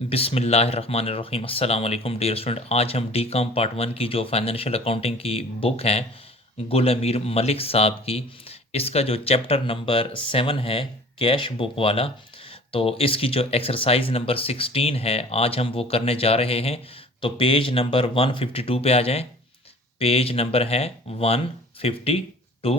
बिस्मिल्लाहिर्रहमानिर्रहीम अस्सलाम वालेकुम डियर स्टूडेंट। आज हम डी कॉम पार्ट वन की जो फाइनेंशियल अकाउंटिंग की बुक है गुल अमीर मलिक साहब की, इसका जो चैप्टर नंबर 7 है कैश बुक वाला, तो इसकी जो एक्सरसाइज नंबर 16 है आज हम वो करने जा रहे हैं। तो पेज नंबर 152 पे आ जाएं। पेज नंबर है 152।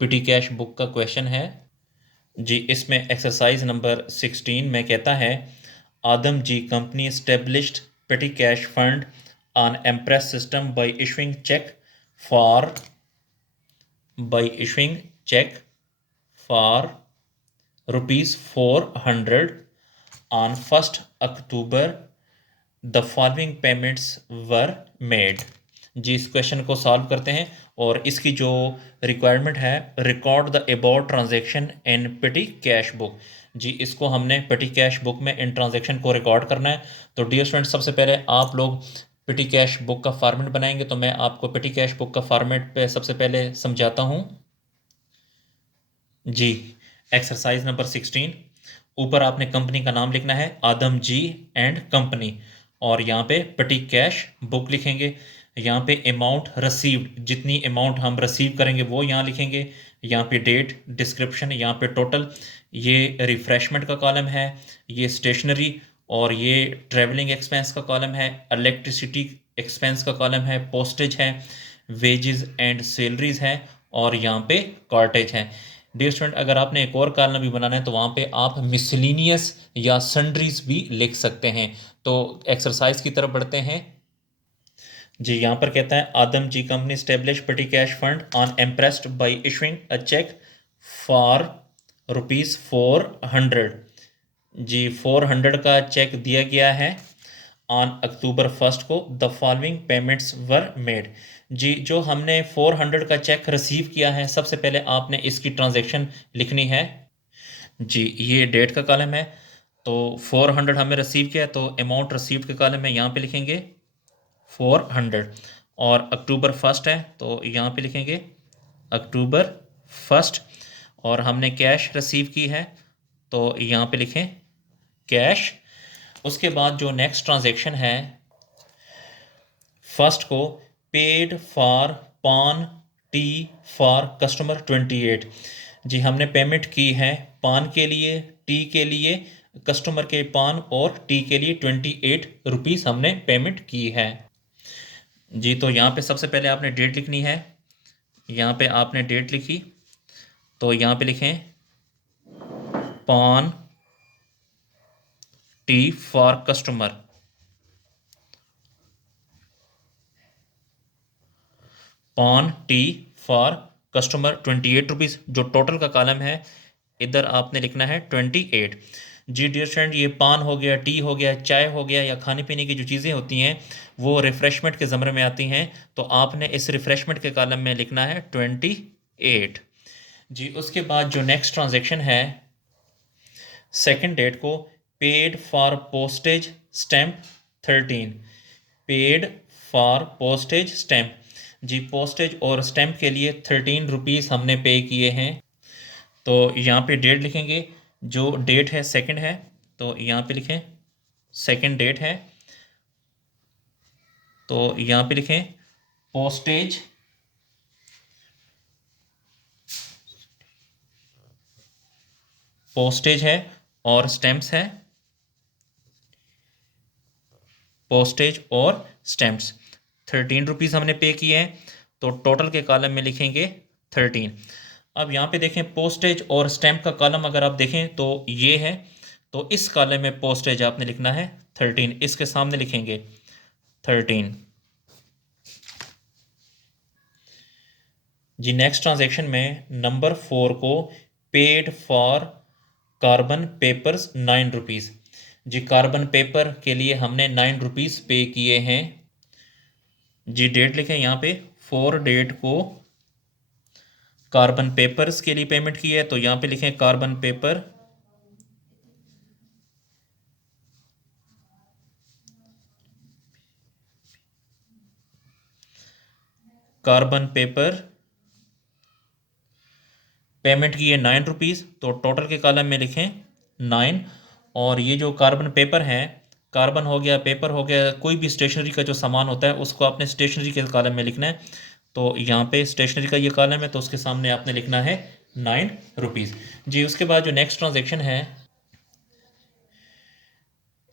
पिटी कैश बुक का क्वेश्चन है जी। इसमें एक्सरसाइज नंबर 16 में कहता है Adam ji company established petty cash fund on Empress system for by issuing check for rupees 400 on 1st October. The following payments were made। जी इस क्वेश्चन को solve करते हैं और इसकी जो रिक्वायरमेंट है, record the about transaction in पेटी cash book. जी इसको हमने पेटी कैश बुक में इन ट्रांजैक्शन को रिकॉर्ड करना है। तो डियर स्टूडेंट, सबसे पहले आप लोग पेटी कैश बुक का फॉर्मेट बनाएंगे, तो मैं आपको पेटी कैश बुक का फॉर्मेट पे सबसे पहले समझाता हूँ जी। एक्सरसाइज नंबर 16, ऊपर आपने कंपनी का नाम लिखना है आदम जी एंड कंपनी, और यहाँ पे पेटी कैश बुक लिखेंगे। यहाँ पे अमाउंट रसीव्ड, जितनी अमाउंट हम रिसीव करेंगे वो यहाँ लिखेंगे। यहाँ पे डेट, डिस्क्रिप्शन, यहाँ पे टोटल। ये रिफ्रेशमेंट का कॉलम है, ये स्टेशनरी, और ये ट्रेवलिंग एक्सपेंस का कॉलम है, इलेक्ट्रिसिटी एक्सपेंस का कॉलम है, पोस्टेज है, वेजेस एंड सैलरीज है, और यहाँ पे कॉर्टेज है। डियर स्टूडेंट, अगर आपने एक और कॉलम भी बनाना है तो वहाँ पे आप मिसलिनियस या सन्ड्रीज भी लिख सकते हैं। तो एक्सरसाइज की तरफ बढ़ते हैं जी। यहाँ पर कहता है Adam ji company establish petty cash fund on imprest by issuing a cheque for ₹400। जी 400 का चेक दिया गया है ऑन अक्टूबर 1 को। The following payments were made. जी जो हमने 400 का चेक रिसीव किया है, सबसे पहले आपने इसकी ट्रांजैक्शन लिखनी है जी। ये डेट का कॉलम है, तो 400 हमने रिसीव किया, तो अमाउंट रिसीव्ड के कॉलम में यहाँ पे लिखेंगे 400। और अक्टूबर 1 है तो यहाँ पे लिखेंगे अक्टूबर 1। और हमने कैश रिसीव की है तो यहाँ पे लिखें कैश। उसके बाद जो नेक्स्ट ट्रांजैक्शन है, फर्स्ट को पेड फॉर पान टी फॉर कस्टमर 28। जी हमने पेमेंट की है पान के लिए, टी के लिए, कस्टमर के पान और टी के लिए 28 रुपीज़ हमने पेमेंट की है जी। तो यहाँ पे सबसे पहले आपने डेट लिखनी है। यहाँ पे आपने डेट लिखी तो यहाँ पे लिखें पान टी फॉर कस्टमर, पान टी फॉर कस्टमर 28 रुपीज़। जो टोटल का कॉलम है इधर आपने लिखना है 28। जी डियर फ्रेंड, ये पान हो गया, टी हो गया, चाय हो गया, या खाने पीने की जो चीज़ें होती हैं वो रिफ़्रेशमेंट के ज़मरे में आती हैं, तो आपने इस रिफ़्रेशमेंट के कॉलम में लिखना है 28 जी। उसके बाद जो नेक्स्ट ट्रांजेक्शन है, सेकेंड डेट को paid for postage stamp 13। Paid for postage stamp, जी पोस्टेज और स्टैम्प के लिए 13 रुपीज़ हमने पे किए हैं। तो यहाँ पे डेट लिखेंगे, जो डेट है सेकंड है तो यहाँ पे लिखें सेकंड डेट है, तो यहाँ पे लिखें पोस्टेज पोस्टेज है और स्टैम्प्स है, पोस्टेज और स्टैम्प्स 13 रुपीज़ हमने पे किए हैं, तो टोटल के कॉलम में लिखेंगे 13। अब यहाँ पे देखें पोस्टेज और स्टैम्प का कॉलम अगर आप देखें तो ये है, तो इस कॉलम में पोस्टेज आपने लिखना है 13, इसके सामने लिखेंगे 13 जी। नेक्स्ट ट्रांजेक्शन में नंबर 4 को paid for carbon papers 9 rupees. जी कार्बन पेपर के लिए हमने 9 रुपीज़ पे किए हैं जी। डेट लिखें यहाँ पे 4 डेट को कार्बन पेपर्स के लिए पेमेंट की है, तो यहाँ पे लिखें carbon paper, carbon paper payment की है 9 रुपीज़, तो टोटल के कॉलम में लिखें 9। और ये जो कार्बन पेपर हैं कार्बन हो गया, पेपर हो गया, कोई भी स्टेशनरी का जो सामान होता है उसको आपने स्टेशनरी के कॉलम में लिखना है। तो यहाँ पे स्टेशनरी का ये कॉलम है तो उसके सामने आपने लिखना है 9 रुपीज़। जी उसके बाद जो नेक्स्ट ट्रांजेक्शन है,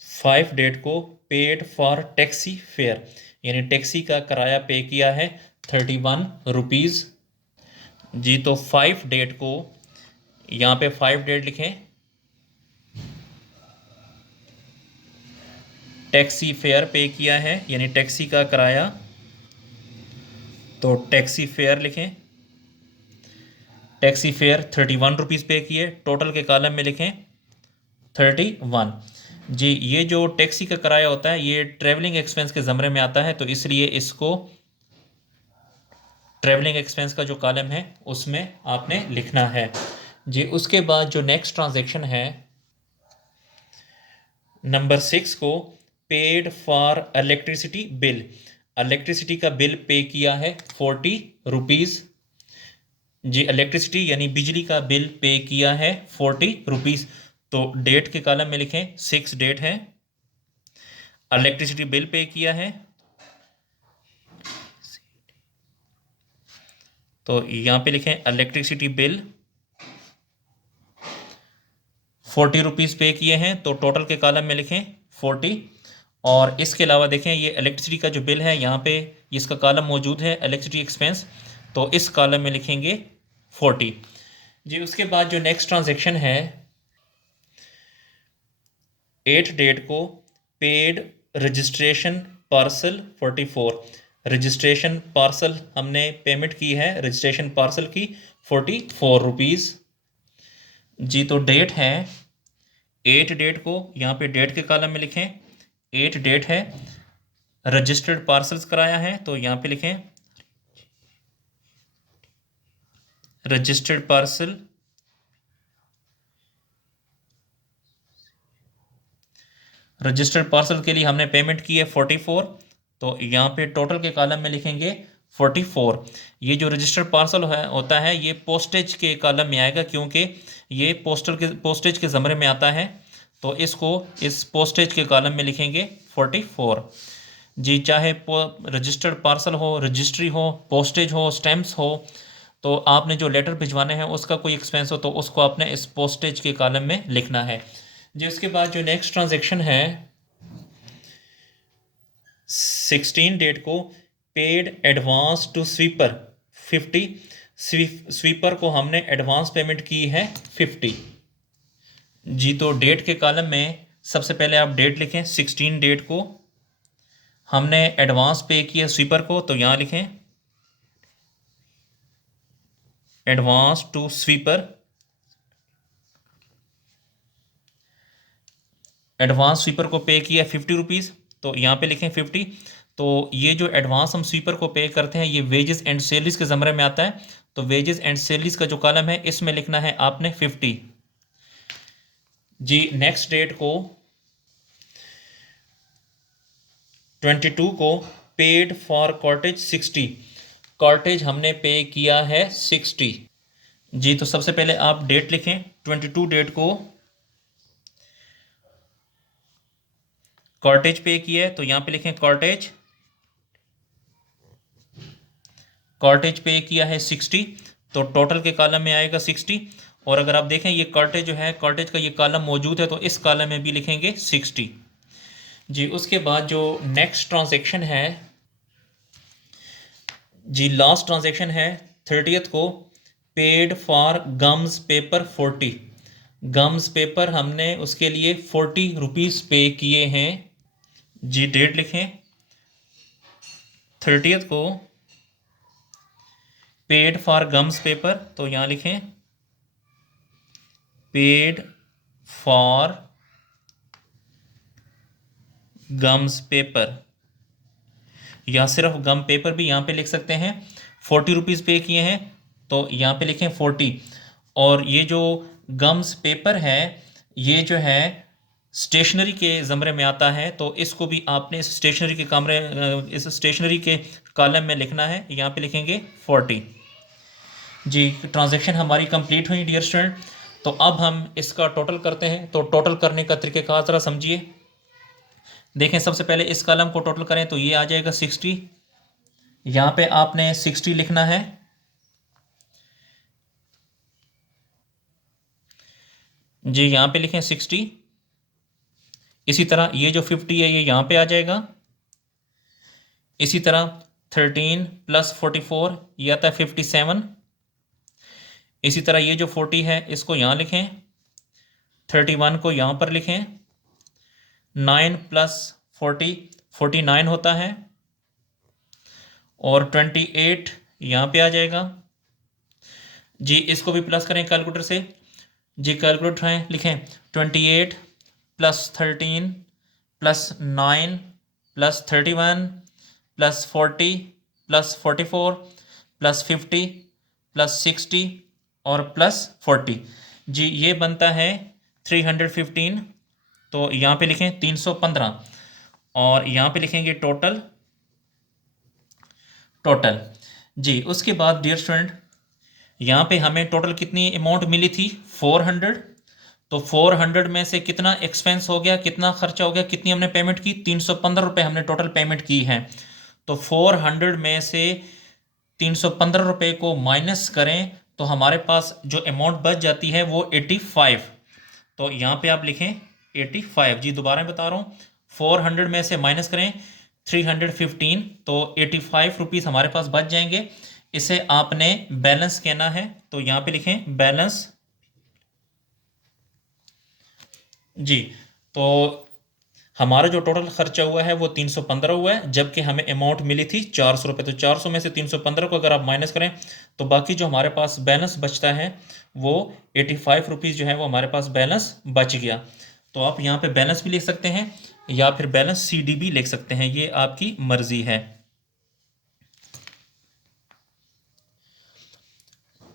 5 डेट को पेड फॉर टैक्सी फेयर, यानी टैक्सी का किराया पे किया है 31 रुपीज़। जी तो 5 डेट को यहाँ पे 5 डेट लिखें, टैक्सी फेयर पे किया है यानी टैक्सी का किराया, तो टैक्सी फेयर लिखें, टैक्सी फेयर 31 रुपीज़ पे किए, टोटल के कॉलम में लिखें 31। जी ये जो टैक्सी का किराया होता है ये ट्रैवलिंग एक्सपेंस के ज़मरे में आता है, तो इसलिए इसको ट्रैवलिंग एक्सपेंस का जो कॉलम है उसमें आपने लिखना है। जी उसके बाद जो नेक्स्ट ट्रांजेक्शन है, नंबर 6 को paid for electricity bill, electricity का बिल पे किया है 40 रुपीज़। जी इलेक्ट्रिसिटी यानी बिजली का बिल पे किया है 40 रुपीज़। तो डेट के कॉलम में लिखें 6 डेट है, इलेक्ट्रिसिटी बिल पे किया है, तो यहाँ पे लिखें इलेक्ट्रिसिटी बिल 40 रुपीज़ पे किए हैं, तो टोटल के कॉलम में लिखें 40। और इसके अलावा देखें ये इलेक्ट्रिसिटी का जो बिल है यहाँ पे इसका कॉलम मौजूद है इलेक्ट्रिसिटी एक्सपेंस, तो इस कॉलम में लिखेंगे 40। जी उसके बाद जो नेक्स्ट ट्रांजेक्शन है, 8 डेट को paid registration parcel 44, registration parcel हमने पेमेंट की है रजिस्ट्रेशन पार्सल की 44 रुपीज़। जी तो डेट है 8 डेट को यहाँ पे डेट के कॉलम में लिखें 8 डेट है, रजिस्टर्ड पार्सल्स कराया है तो यहाँ पे लिखें रजिस्टर्ड पार्सल, रजिस्टर्ड पार्सल के लिए हमने पेमेंट की है 44, तो यहाँ पे टोटल के कॉलम में लिखेंगे 44। ये जो रजिस्टर्ड पार्सल होता है ये पोस्टेज के कॉलम में आएगा क्योंकि ये पोस्टेज के ज़मरे में आता है, तो इसको इस पोस्टेज के कॉलम में लिखेंगे 44। जी चाहे रजिस्टर्ड पार्सल हो, रजिस्ट्री हो, पोस्टेज हो, स्टैम्प्स हो, तो आपने जो लेटर भिजवाने हैं उसका कोई एक्सपेंस हो तो उसको आपने इस पोस्टेज के कॉलम में लिखना है। जी उसके बाद जो नेक्स्ट ट्रांजेक्शन है, 16 डेट को paid advance to sweeper 50, sweeper को हमने एडवांस पेमेंट की है 50। जी तो डेट के कॉलम में सबसे पहले आप डेट लिखें, 16 डेट को हमने एडवांस पे किया स्वीपर को, तो यहाँ लिखें advance to sweeper, advance sweeper को पे किया 50 रुपीज़, तो यहाँ पे लिखें 50। तो ये जो एडवांस हम स्वीपर को पे करते हैं ये वेजेस एंड सैलरीज के ज़मरे में आता है, तो वेजेस एंड सैलरीज का जो कॉलम है इसमें लिखना है आपने 50। जी नेक्स्ट डेट को 22 को पेड फॉर कॉटेज 60, कॉटेज हमने पे किया है 60। जी तो सबसे पहले आप डेट लिखें, 22 डेट को कॉटेज पे किया है तो यहाँ पे लिखें कॉटेज, कॉटेज पे किया है 60, तो टोटल के कॉलम में आएगा 60। और अगर आप देखें ये कॉटेज जो है कॉटेज का ये कॉलम मौजूद है तो इस कॉलम में भी लिखेंगे 60। जी उसके बाद जो नेक्स्ट ट्रांजेक्शन है, जी लास्ट ट्रांजेक्शन है 30th को paid for gums paper 40, gums paper हमने उसके लिए 40 रुपीज़ पे किए हैं। जी डेट लिखें 30th को पेड फॉर गम्स पेपर, तो यहाँ लिखें पेड फॉर गम्स पेपर, या सिर्फ गम पेपर भी यहाँ पे लिख सकते हैं। 40 रुपीज़ पे किए हैं तो यहाँ पे लिखें 40। और ये जो गम्स पेपर है ये जो है स्टेशनरी के ज़मरे में आता है, तो इसको भी आपने इस स्टेशनरी के इस स्टेशनरी के कॉलम में लिखना है, यहाँ पे लिखेंगे 40। जी ट्रांजैक्शन हमारी कंप्लीट हुई डियर स्टूडेंट। तो अब हम इसका टोटल करते हैं, तो टोटल करने का तरीक़ेकार ज़रा समझिए। देखें सबसे पहले इस कॉलम को टोटल करें तो ये आ जाएगा 60। यहाँ पे आपने 60 लिखना है। जी यहाँ पे लिखें 60। इसी तरह ये जो 50 है ये यहाँ पे आ जाएगा। इसी तरह 13 + 44 ये आता है 57। इसी तरह ये जो 40 है इसको यहाँ लिखें, 31 को यहाँ पर लिखें। 9 + 40 49 होता है और 28 यहाँ पे आ जाएगा। जी इसको भी प्लस करें कैलकुलेटर से। जी कैलकुलेटर है, लिखें 28 + 13 + 9 + 31 + 40 + 44 + 50 + 60 और +40। जी ये बनता है 315। तो यहाँ पे लिखें 315 और यहाँ पे लिखेंगे टोटल। जी उसके बाद डियर स्टूडेंट यहाँ पे हमें टोटल कितनी अमाउंट मिली थी 400। तो 400 में से कितना एक्सपेंस हो गया, कितना खर्चा हो गया, कितनी हमने पेमेंट की, 315 रुपये हमने टोटल पेमेंट की है। तो 400 में से 315 रुपये को माइनस करें तो हमारे पास जो अमाउंट बच जाती है वो 85। तो यहाँ पे आप लिखें 85। जी दोबारा बता रहा हूँ, 400 में से माइनस करें 315 तो 85 रुपीज़ हमारे पास बच जाएंगे। इसे आपने बैलेंस कहना है तो यहाँ पे लिखें बैलेंस। जी तो हमारा जो टोटल खर्चा हुआ है वो 315 हुआ है, जबकि हमें अमाउंट मिली थी 400 रुपये। तो 400 में से 315 को अगर आप माइनस करें तो बाकी जो हमारे पास बैलेंस बचता है वो 85 रुपीज़ जो है वो हमारे पास बैलेंस बच गया। तो आप यहाँ पे बैलेंस भी लिख सकते हैं या फिर बैलेंस CD भी लिख सकते हैं, ये आपकी मर्जी है।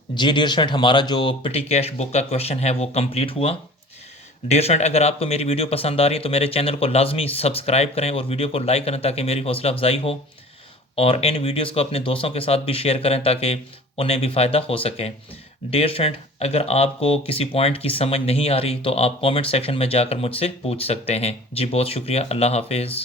जी डियर स्टूडेंट हमारा जो पिटी कैश बुक का क्वेश्चन है वो कंप्लीट हुआ। डियर स्टूडेंट अगर आपको मेरी वीडियो पसंद आ रही है तो मेरे चैनल को लाजमी सब्सक्राइब करें और वीडियो को लाइक करें ताकि मेरी हौसला अफजाई हो, और इन वीडियोस को अपने दोस्तों के साथ भी शेयर करें ताकि उन्हें भी फ़ायदा हो सके। डियर स्टूडेंट अगर आपको किसी पॉइंट की समझ नहीं आ रही तो आप कमेंट सेक्शन में जाकर मुझसे पूछ सकते हैं। जी बहुत शुक्रिया, अल्लाह हाफिज़।